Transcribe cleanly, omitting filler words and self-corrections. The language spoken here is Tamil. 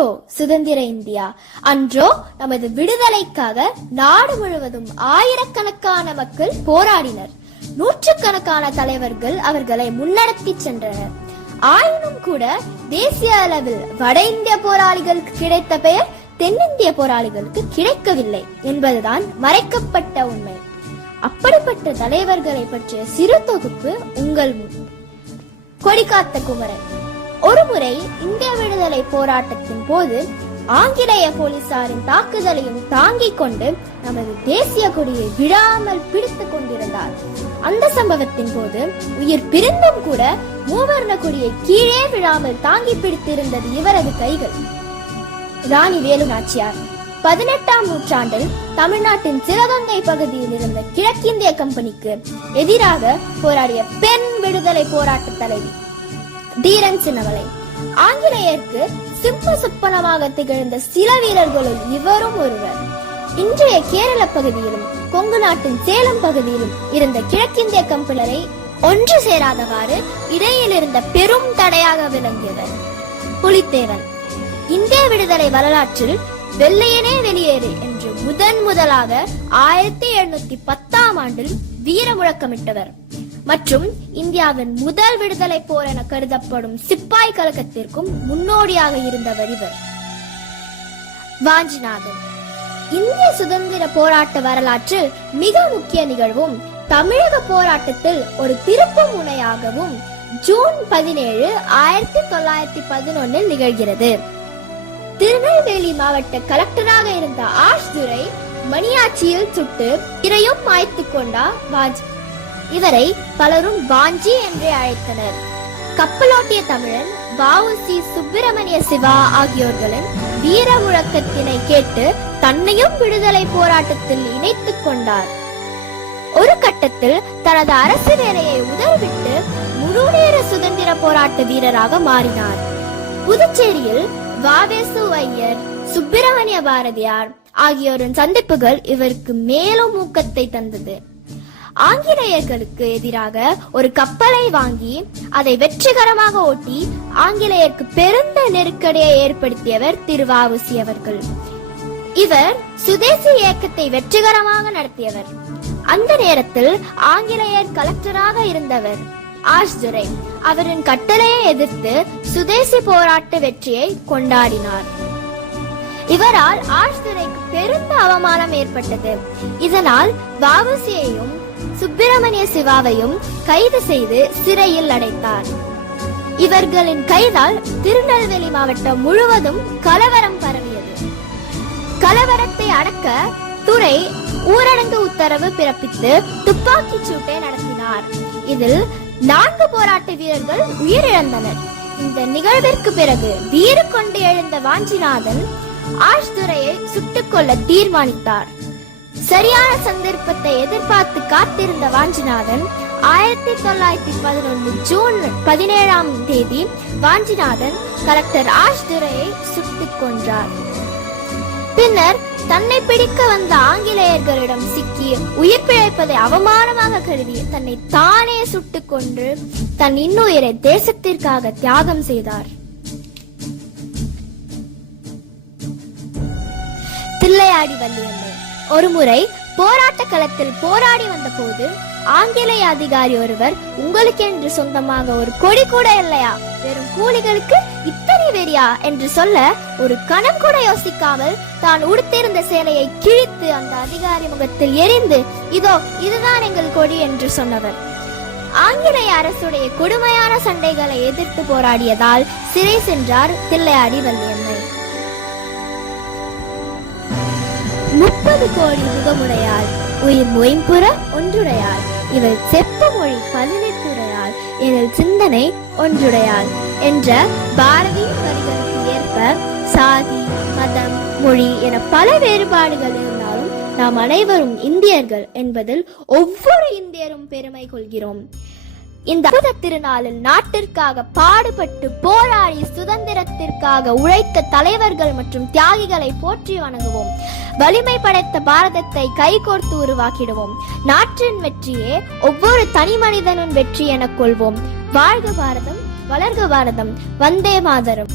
என்றோ சுதந்திர இந்தியா, அன்றோ நமது விடுதலைக்காக நாடு முழுவதும் ஆயிரக்கணக்கான மக்கள் போராடினர். நூற்றுக்கணக்கான தலைவர்கள் அவர்களை முன்னடத்தி சென்றனர். ஆயினும் கூட தேசிய அளவில் வட இந்திய போராளிகளுக்கு கிடைத்த பெயர் தென்னிந்திய போராளிகளுக்கு கிடைக்கவில்லை என்பதுதான் மறைக்கப்பட்ட உண்மை. அப்படிப்பட்ட தலைவர்களை பற்றிய சிறு தொகுப்பு உங்கள் முன். கொடிகாத்த குமரன். ஒருமுறை இந்திய விடுதலை போராட்டத்தின் போது ஆங்கிலேய போலீசாரின் தாக்குதலையும் தாங்கிக் கொண்டு நமது தேசிய கொடியை விடாமல் பிடித்துக் கொண்டிருந்தார். அந்த சம்பவத்தின் போது உயிர் பிரிந்தும் கூட மூவர்ண கொடியை கீழே விழாமல் தாங்கி பிடித்திருந்தது இவரது கைகள். ராணி வேலு நாச்சியார். 18ஆம் நூற்றாண்டில் தமிழ்நாட்டின் சிவகங்கை பகுதியில் இருந்த கிழக்கிந்திய கம்பெனிக்கு எதிராக போராடிய பெண் விடுதலை போராட்ட தலைவி தீரன் சின்னவளை. ஆங்கிலேயருக்கு சிம்ம சொப்பனமாக திகழ்ந்த சில வீரர்களுள் இவரும் ஒருவர். இன்றைய கேரள பகுதியிலும் கொங்கு நாட்டின் சேலம் பகுதியிலும் இருந்த கிழக்கிந்திய கம்பெனியை ஒன்று சேராதவாறு இடையில் இருந்த பெரும் தடையாக விளங்கியவர் புலித்தேவன். இந்திய விடுதலை வரலாற்றில் வெள்ளையனே வெளியேறு என்று முதலாக 1710ஆம் ஆண்டில் வீர முழக்கமிட்டவர் மற்றும் இந்தியாவின் முதல் விடுதலை போர் என கருதப்படும் சிப்பாய் கழகத்திற்கும் முன்னோடியாக இருந்தவர் இவர். வாஞ்சிநாதன். இந்திய சுதந்திர போராட்ட வரலாற்றில் மிக முக்கிய நிகழ்வும் தமிழக போராட்டத்தில் ஒரு திருப்பு முனையாகவும் ஜூன் 17, 1911 நிகழ்கிறது. திருநெல்வேலி மாவட்ட கலெக்டராக இருந்த ஆஷ்துரை மணியாச்சியில் சுட்டு இரையும் மாய்த்து கொண்டார் வாஞ்சி. இவரை பலரும் வாஞ்சி என்றே அழைத்தனர். கப்பலோட்டிய தமிழன் வ.உ.சி. சுப்பிரமணிய சிவா ஆகியோர்களின் வீர முழக்கத்தினை கேட்டு தன்னையும் விடுதலை போராட்டத்தில் இணைத்துக் கொண்டார். ஒரு கட்டத்தில் தனது அரசு வேலையை உதறிவிட்டு முழு நேர சுதந்திர போராட்ட வீரராக மாறினார். புதுச்சேரியில் வ.வே.சு. ஐயர், சுப்பிரமணிய பாரதியார் ஆகியோரின் சந்திப்புகள் இவருக்கு மேலும் ஊக்கத்தை தந்தது. ஆங்கிலேயர்களுக்கு எதிராக ஒரு கப்பலை வாங்கி அதை வெற்றிகரமாக ஓட்டி ஆங்கிலேயருக்கு பெருந்த நெருக்கடியை ஏற்படுத்தியவர் திரு வ.உ.சி. அவர்கள். இவர் சுதேசி இயக்கத்தை வெற்றிகரமாக நடத்தியவர். அந்த நேரத்தில் ஆங்கிலேயர் கலெக்டராக இருந்தவர் ஆஷ்துரை அவரின் கட்டளையை எதிர்த்து சுதேசி போராட்ட வெற்றியை கொண்டாடினார். இவரால் ஆஷ்துரைக்கு பெருந்த அவமானம் ஏற்பட்டது. இதனால் வ.உ.சி.யையும் சுப்பிரமணிய சிவாவையும் கைது செய்து சிறையில் அடைத்தார். இவர்களின் கைதால் திருநெல்வேலி மாவட்டம் முழுவதும் கலவரம் பரவியது. கலவரத்தை அடக்க துரை ஊரடங்கு உத்தரவு பிறப்பித்து துப்பாக்கி சூட்டை நடத்தினார். இதில் 4 போராட்ட வீரர்கள் உயிரிழந்தனர். இந்த நிகழ்விற்கு பிறகு வீறு கொண்டு எழுந்த வாஞ்சிநாதன் ஆஷ்துரையை சுட்டுக் கொள்ள தீர்மானித்தார். சரியான சந்தர்ப்பத்தை எதிர்பார்த்து காத்திருந்த வாஞ்சிநாதன் 1911 ஜூன் 17ஆம் தேதி வாஞ்சிநாதன் கலெக்டர் ஆஷ்துரையை சுட்டுக் கொன்றார். பின்னர் தன்னை பிடிக்க வந்த ஆங்கிலேயர்களிடம் சிக்கி உயிர் பிழைப்பதை அவமானமாக கருதி தன்னை தானே சுட்டுக் கொன்று தன் இன்னுயிரை தேசத்திற்காக தியாகம் செய்தார். தில்லையாடி வள்ளியம்மை. ஒருமுறை போராட்ட களத்தில் போராடி வந்த போது ஆங்கிலேய அதிகாரி ஒருவர், உங்களுக்கென்று சொந்தமாக ஒரு கொடி கூட இல்லையா, வெறும் கூலிகளுக்கு இத்தனை வெறியா என்று சொல்ல ஒரு கணம் கூட யோசிக்காமல் தான் உடுத்திருந்த சேலையை கிழித்து அந்த அதிகாரி முகத்தில் எரிந்து, இதோ இதுதான் எங்கள் கொடி என்று சொன்னவர். ஆங்கிலேய அரசுடைய கொடுமையான சண்டைகளை எதிர்த்து போராடியதால் சிறை சென்றார் தில்லையாடி வள்ளியம்மை. 30 கோடி முகமுடையாள், உயிர் மொயம்புற ஒன்றுடையாள், இவள் செப்ப மொழி 18 உடையாள், எனில் சிந்தனை ஒன்றுடையாள் என்ற பாரதிய வரிகளுக்கு ஏற்ப சாதி, மதம், மொழி என பல வேறுபாடுகள் இருந்தாலும் நாம் அனைவரும் இந்தியர்கள் என்பதில் ஒவ்வொரு இந்தியரும் பெருமை கொள்கிறோம். இந்த அற்புத திருநாளில் நாட்டிற்காக பாடுபட்டு போராடி சுதந்திரத்திற்காக உழைத்த தலைவர்கள் மற்றும் தியாகிகளை போற்றி வணங்குவோம். வலிமை படைத்த பாரதத்தை கைகோர்த்து உருவாக்கிடுவோம். நாட்டின் வெற்றியே ஒவ்வொரு தனி மனிதனின் வெற்றி என கொள்வோம். வாழ்க பாரதம், வளர்க பாரதம், வந்தே மாதரம்.